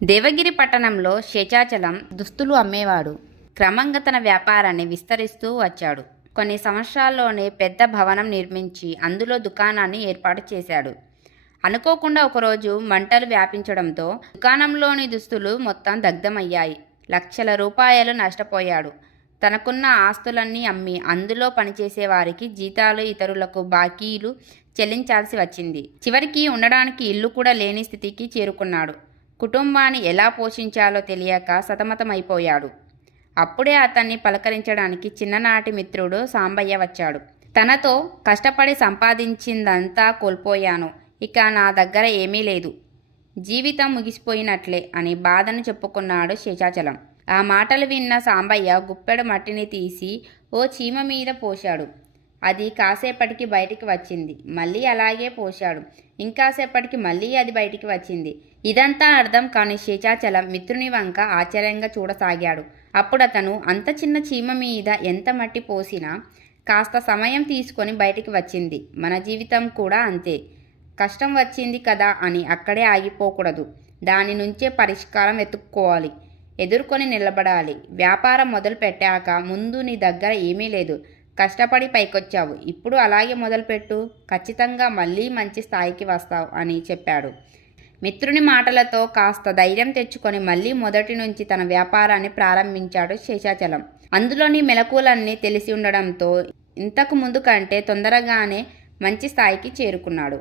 దేవగిరి పట్టణంలో శేషాచలం దుస్తులు అమ్మేవాడు. క్రమంగా తన వ్యాపారాన్ని విస్తరిస్తూ వచ్చాడు. కొన్ని సంవత్సరాల్లోనే పెద్ద భవనం నిర్మించి అందులో దుకాణాన్ని ఏర్పాటు చేశాడు. అనుకోకుండా ఒకరోజు మంటలు వ్యాపించడంతో దుకాణంలోని దుస్తులు మొత్తం దగ్ధమయ్యాయి. లక్షల రూపాయలు నష్టపోయాడు. తనకున్న ఆస్తులన్నీ అమ్మి అందులో పనిచేసే వారికి జీతాలు, ఇతరులకు బాకీలు చెల్లించాల్సి వచ్చింది. చివరికి ఉండడానికి ఇల్లు కూడా లేని స్థితికి చేరుకున్నాడు. కుటుంబాన్ని ఎలా పోషించాలో తెలియక సతమతమైపోయాడు. అప్పుడే అతన్ని పలకరించడానికి చిన్ననాటి మిత్రుడు సాంబయ్య వచ్చాడు. తనతో కష్టపడి సంపాదించిందంతా కోల్పోయాను, ఇక నా దగ్గర ఏమీ లేదు, జీవితం ముగిసిపోయినట్లే అని బాధను చెప్పుకున్నాడు శేషాచలం. ఆ మాటలు విన్న సాంబయ్య గుప్పెడు మట్టిని తీసి ఓ చీమ మీద పోశాడు. అది కాసేపటికి బయటికి వచ్చింది. మళ్ళీ అలాగే పోశాడు. ఇంకాసేపటికి మళ్ళీ అది బయటికి వచ్చింది. ఇదంతా అర్థం కాని శేషాచలం మిత్రుని వంక ఆశ్చర్యంగా చూడసాగాడు. అప్పుడు అతను అంత చిన్న చీమ మీద ఎంత మట్టి పోసినా కాస్త సమయం తీసుకొని బయటికి వచ్చింది. మన జీవితం కూడా అంతే. కష్టం వచ్చింది కదా అని అక్కడే ఆగిపోకూడదు. దాని నుంచే పరిష్కారం వెతుక్కోవాలి, ఎదుర్కొని నిలబడాలి. వ్యాపారం మొదలు పెట్టాక ముందు నీ దగ్గర ఏమీ లేదు, కష్టపడి పైకొచ్చావు. ఇప్పుడు అలాగే మొదలుపెట్టు, ఖచ్చితంగా మళ్ళీ మంచి స్థాయికి వస్తావు అని చెప్పాడు. మిత్రుని మాటలతో కాస్త ధైర్యం తెచ్చుకొని మళ్ళీ మొదటి నుంచి తన వ్యాపారాన్ని ప్రారంభించాడు శేషాచలం. అందులోని మెలకువలన్నీ తెలిసి ఉండడంతో ఇంతకు ముందు కంటే తొందరగానే మంచి స్థాయికి చేరుకున్నాడు.